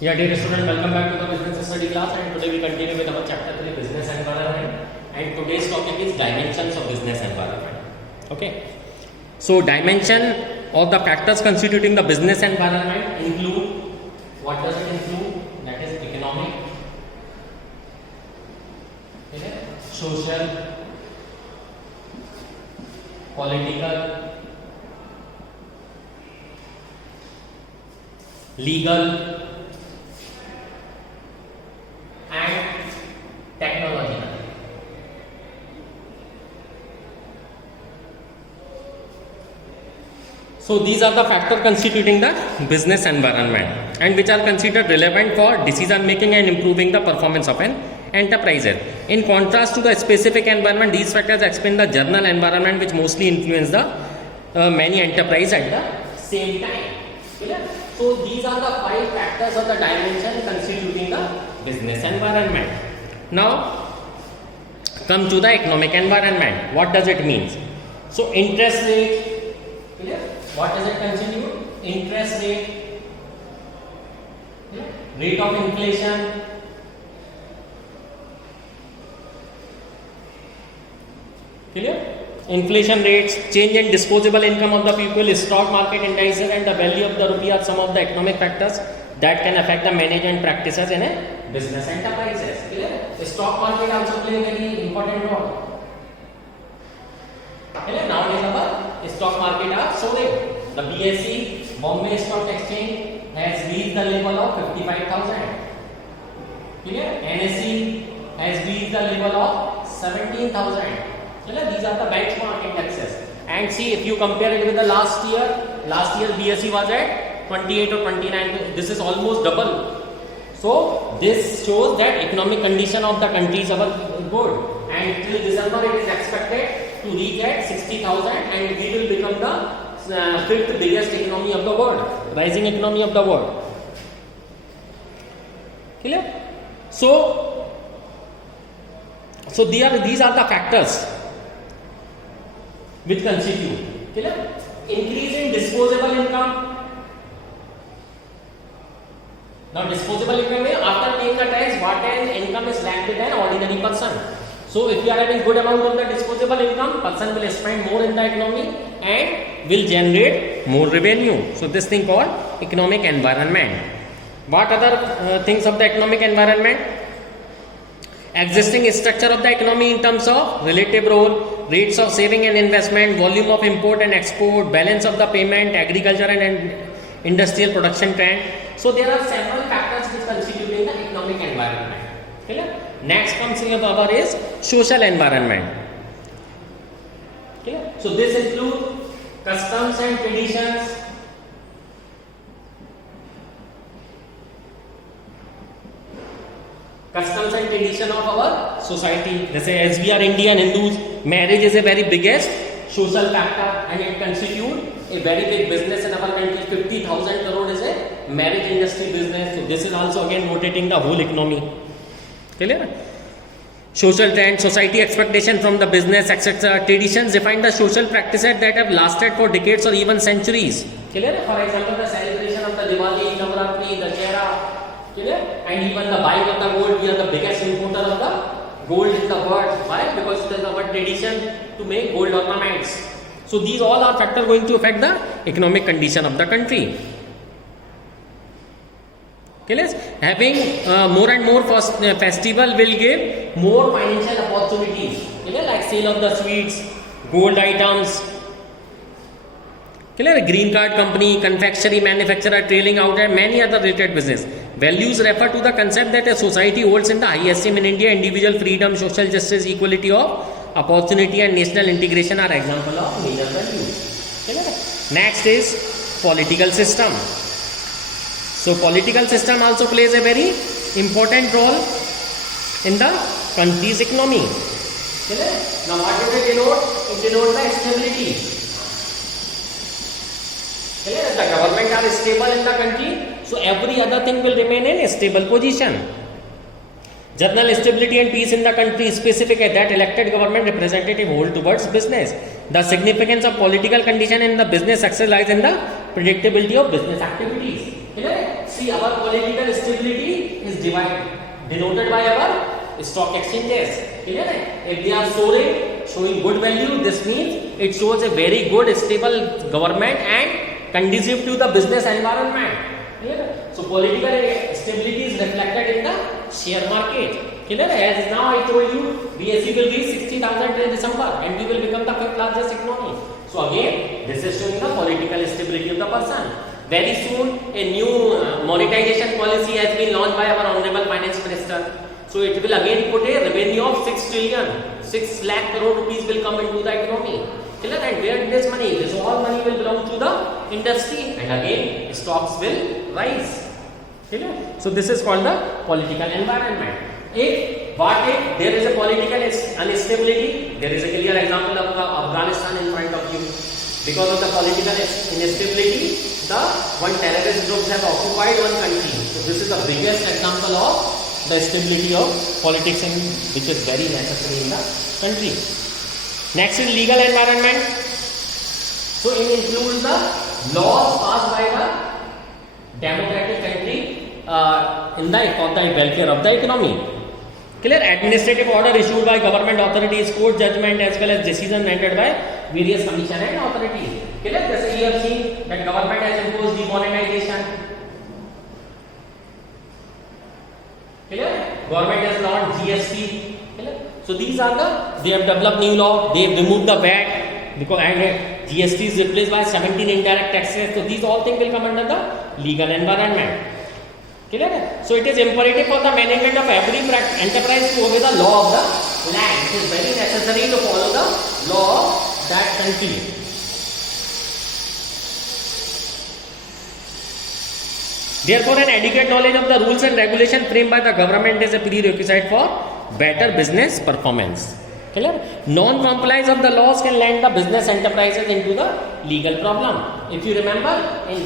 Yeah, dear student, welcome back to the business study class, and today we continue with our chapter 3 business environment, and today's topic is dimensions of business environment. Okay, so dimension or the factors constituting the business environment include, what does it include? That is economic, social, political, legal and technological. So these are the factors constituting the business environment and which are considered relevant for decision making and improving the performance of an enterprise. In contrast to the specific environment, these factors explain the general environment which mostly influence the many enterprise at the same time. Clear? So these are the 5 factors of the dimension constituting the business environment. Now come to the economic environment. What does it mean? So interest rate, clear? What does it constitute? Interest rate, rate of inflation, clear? Inflation rates, change in disposable income of the people, stock market indices and the value of the rupee are some of the economic factors that can affect the management practices in a business enterprises. Clear? The stock market also play a very important role. Clear? Nowadays our stock market are soaring. The BSE, Bombay Stock Exchange, has reached the level of 55,000. Clear? NSE has reached the level of 17,000. These are the benchmark indexes, and see if you compare it with the last year BSE was at 28 or 29. This is almost double. So this shows that economic condition of the country is good, and till December it is expected to reach at 60,000, and we will become the 5th biggest economy of the world, rising economy of the world. Clear? So these are the factors which constitute. Clear? Increase in disposable income. Now disposable income is after paying the tax, what income is left with an ordinary person. So if you are having good amount of the disposable income, person will spend more in the economy and will generate more revenue. So this thing called economic environment. What other things of the economic environment? Existing structure of the economy in terms of relative role, rates of saving and investment, volume of import and export, balance of the payment, agriculture and industrial production trend. So there are several factors which constitute the economic environment. Clear? Next comes here our is social environment. Clear? So this includes customs and traditions, customs and tradition of our society. As we are Indian Hindus, marriage is a very biggest social factor and it constitutes a very big business in our country. 50,000 crore is a marriage industry business. So this is also again rotating the whole economy. Clear? Social trend, society expectation from the business, etc. Traditions define the social practices that have lasted for decades or even centuries. Clear? For example, the celebration of the Diwali, Navratri, Dussehra. Clear? And even the buying of the gold, we are the biggest importer of the gold in the world. Why? Because it is our tradition to make gold ornaments. So these all are factors going to affect the economic condition of the country. Clear? Having more and more festival will give more financial opportunities. Clear? Like sale of the sweets, gold items. Clear? Green card company, confectionery manufacturer, trailing out and many other related business. Values refer to the concept that a society holds in the high esteem in India. Individual freedom, social justice, equality of opportunity and national integration are example of major values. Clear? Next is political system. So political system also plays a very important role in the country's economy. Clear? Now what does it denote? It denotes the stability. Clear? If the government are stable in the country, so every other thing will remain in a stable position. General stability and peace in the country is specific that elected government representative hold towards business. The significance of political condition in the business success lies in the predictability of business activities. Clear? See, our political stability is denoted by our stock exchanges. Clear? If they are showing good value, this means it shows a very good stable government and conducive to the business environment. Clear? So political stability is reflected in the share market. Clear? As now I told you, BSE will reach 60,000 in December and we will become the 5th largest economy. So again, this is showing the political stability of the person. Very soon, a new monetization policy has been launched by our Honorable Finance Minister. So it will again put a revenue of 6 trillion, 6 lakh crore rupees will come into the economy. Clear? And where this money? This all money will belong to the industry and again stocks will rise. Clear? So this is called the political environment. If there is a political instability, there is a clear example of Afghanistan in front of you. Because of the political instability, the one terrorist groups have occupied one country. So this is the biggest example of the stability of politics which is very necessary in the country. Next is legal environment. So it includes the laws passed by the democratic country in the welfare of the economy. Clear? Administrative order issued by government authorities, court judgment as well as decision rendered by various commission and authorities. Clear? Just you have seen that government has imposed demonetization. Clear? Government has launched GST. Clear? So these are they have developed new law, they have removed the VAT because and GST is replaced by 17 indirect taxes. So these all things will come under the legal environment. Clear? So it is imperative for the management of every enterprise to obey the law of the land. It is very necessary to follow the law of that country. Therefore, an adequate knowledge of the rules and regulation framed by the government is a prerequisite for better business performance. Clear? Non-compliance of the laws can land the business enterprises into the legal problem. If you remember, in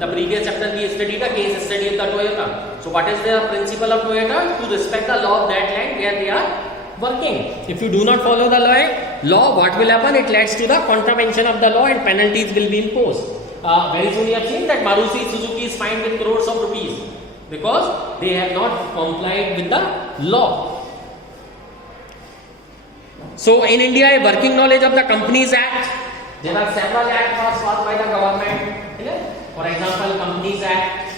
the previous chapter we studied the case study of the Toyota. So what is the principle of Toyota? To respect the law of that land where they are working. If you do not follow the law, what will happen? It leads to the contravention of the law and penalties will be imposed. Very soon you have seen that Maruti Suzuki is fined with crores of rupees because they have not complied with the law. So in India, a working knowledge of the Companies Act. There are several acts passed by the government. For example, Companies Act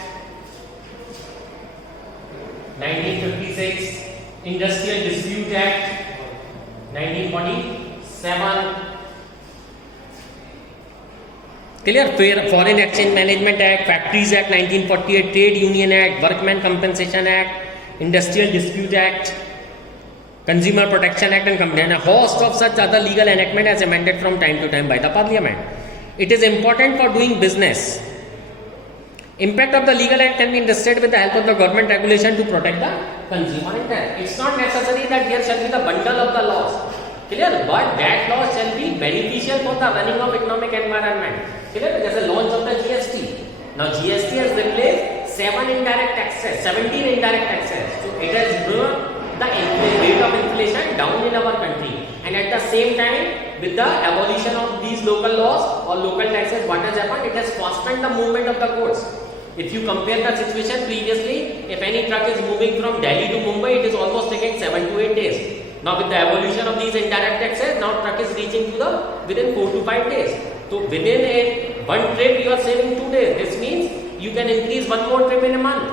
1956, Industrial Dispute Act 1947, Clear? Foreign Exchange Management Act, Factories Act 1948, Trade Union Act, Workmen Compensation Act, Industrial Dispute Act, Consumer Protection Act and a host of such other legal enactment as amended from time to time by the Parliament. It is important for doing business. Impact of the legal act can be illustrated with the help of the government regulation to protect the consumer interest. It's not necessary that there shall be the bundle of the laws. Clear? But that law shall be beneficial for the running of economic environment. Clear? There's a launch of the GST. Now GST has replaced 17 indirect taxes. So it has brought the rate of inflation down in our country. And at the same time, with the abolition of these local laws or local taxes, what has happened? It has fastened the movement of the goods. If you compare the situation previously, if any truck is moving from Delhi to Mumbai, it is almost taking 7 to 8 days. Now with the abolition of these indirect taxes, now truck is reaching to within 4 to 5 days. So within one trip, you are saving 2 days. This means you can increase one more trip in a month.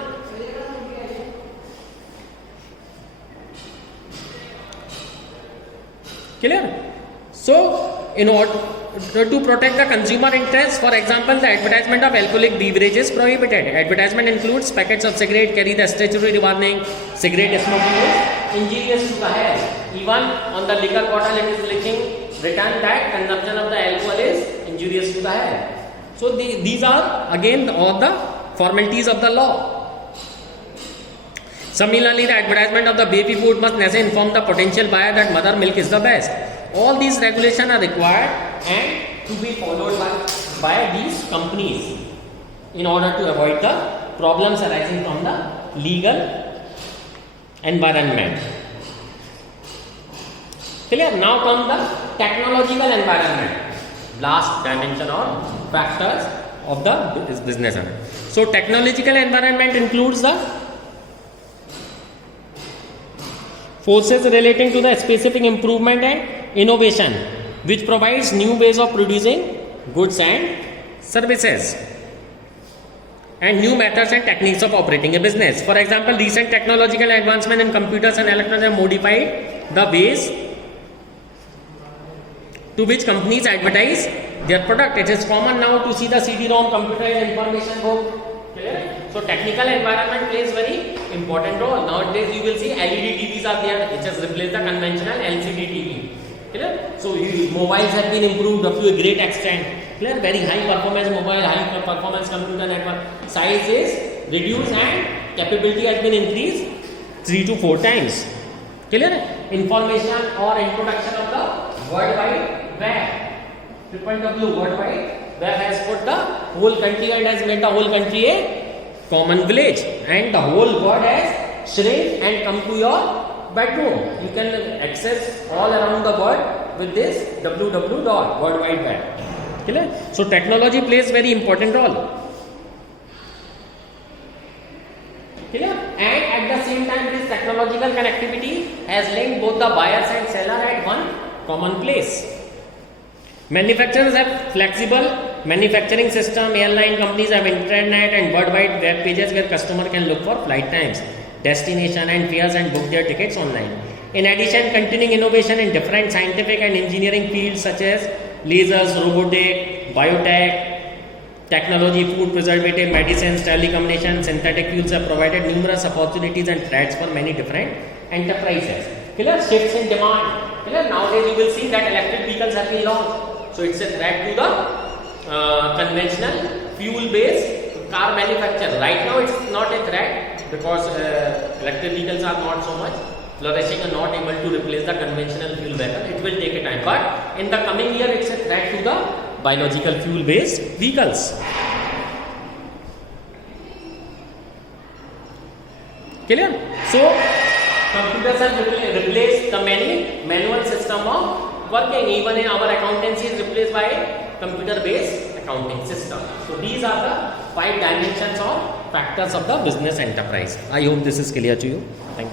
Clear? So, in order to protect the consumer interest, for example, the advertisement of alcoholic beverages prohibited. Advertisement includes packets of cigarette carry the statutory warning, cigarette smoking is injurious to the health. Even on the liquor bottle it is written that consumption of the alcohol is injurious to the health. So, these are again all the formalities of the law. Similarly, the advertisement of the baby food must necessarily inform the potential buyer that mother milk is the best. All these regulations are required and to be followed by these companies in order to avoid the problems arising from the legal environment. Clear? Now comes the technological environment. last dimension or factors of the business. So technological environment includes the forces relating to the specific improvement and innovation, which provides new ways of producing goods and services, and new methods and techniques of operating a business. For example, recent technological advancement in computers and electronics have modified the ways to which companies advertise their product. It is common now to see the CD-ROM, computerized information book. Clear? So technical environment plays very important role. Nowadays you will see LED TVs are there, which has replaced the conventional LCD TV. Clear? So mobiles have been improved up to a great extent. Clear? Very high performance mobile, high performance computer network. Size is reduced and capability has been increased 3 to 4 times. Clear? Information or introduction of the World Wide Web. W World Wide Web has put the whole country and has made the whole country a common village, and the whole world has shrink and come to your bedroom. You can access all around the world with this www. World Wide Web. Clear? So technology plays very important role. Clear? And at the same time, this technological connectivity has linked both the buyers and seller at one common place. Manufacturers have flexible manufacturing system, airline companies have internet and worldwide web pages where customer can look for flight times, destination and fares and book their tickets online. In addition, continuing innovation in different scientific and engineering fields such as lasers, robotic, biotech, technology, food preservative, medicines, telecommunications, synthetic fuels have provided numerous opportunities and threats for many different enterprises. Clear? Shifts in demand. Clear? Nowadays you will see that electric vehicles have been launched. So it's a threat to the conventional fuel-based car manufacturer. Right now it's not a threat because electric vehicles are not so much flourishing and not able to replace the conventional fuel vehicle. It will take a time, but in the coming year it's a threat to the biological fuel-based vehicles. Clear? So computers have replaced the many manual system of working. Even in our accountancy is replaced by a computer-based accounting system. So these are the 5 dimensions or factors of the business enterprise. I hope this is clear to you. Thank you.